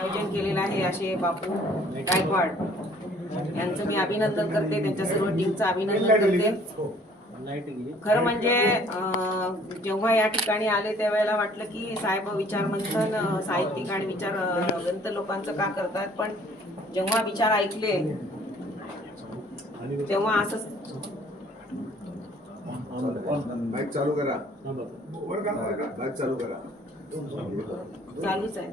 आयोजन केलेलं आहे असे बापू गायकवाड. यांचं मी अभिनंदन करते त्यांच्या सर्व टीमचं अभिनंदन करते. खरं म्हणजे जेव्हा या ठिकाणी आले त्यावेळेला वाटलं की साहेब विचार मंथन साहित्यिक आणि विचार ग्रंथ लोकांचं का करतात? पण जेव्हा विचार ऐकले तेव्हा असं माईक चालू करा. वर का वर का? माईक चालू करा. चालूच आहे.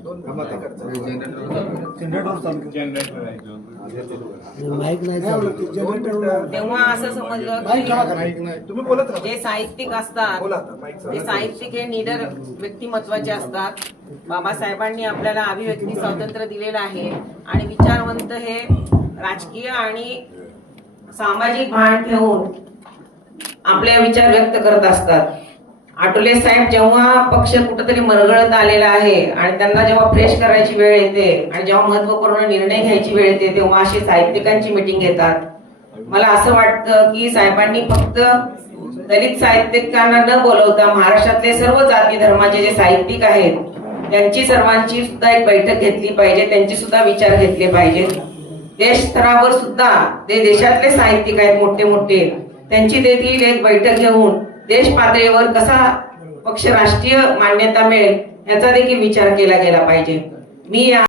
तेव्हा असं समजलं की जे साहित्यिक असतात ते साहित्यिक हे निडर व्यक्तिमत्वाचे असतात. बाबासाहेबांनी आपल्याला अभिव्यक्ती स्वातंत्र्य दिलेलं आहे आणि विचारवंत हे राजकीय आणि सामाजिक भान ठेवून आपले विचार व्यक्त करत असतात. आटोले साहेब जेव्हा पक्ष कुठंतरी मरगळत आलेला आहे आणि त्यांना जेव्हा फ्रेश करायची वेळ येते आणि जेव्हा महत्त्वपूर्ण निर्णय घ्यायची वेळ येते तेव्हा अशी साहित्यिकांची मिटिंग घेतात मला असं वाटतं की साहेबांनी फक्त दलित साहित्यिकांना न बोलवता महाराष्ट्रातले सर्व जाती धर्माचे जे साहित्यिक आहेत त्यांची सर्वांची सुद्धा एक बैठक घेतली पाहिजे त्यांचे सुद्धा विचार घेतले पाहिजेत देश स्तरावर सुद्धा ते देशातले साहित्यिक आहेत मोठे मोठे त्यांची देखील एक बैठक घेऊन देश पातळीवर कसा पक्ष राष्ट्रीय मान्यता मिळेल याचा देखील विचार केला गेला पाहिजे. मी या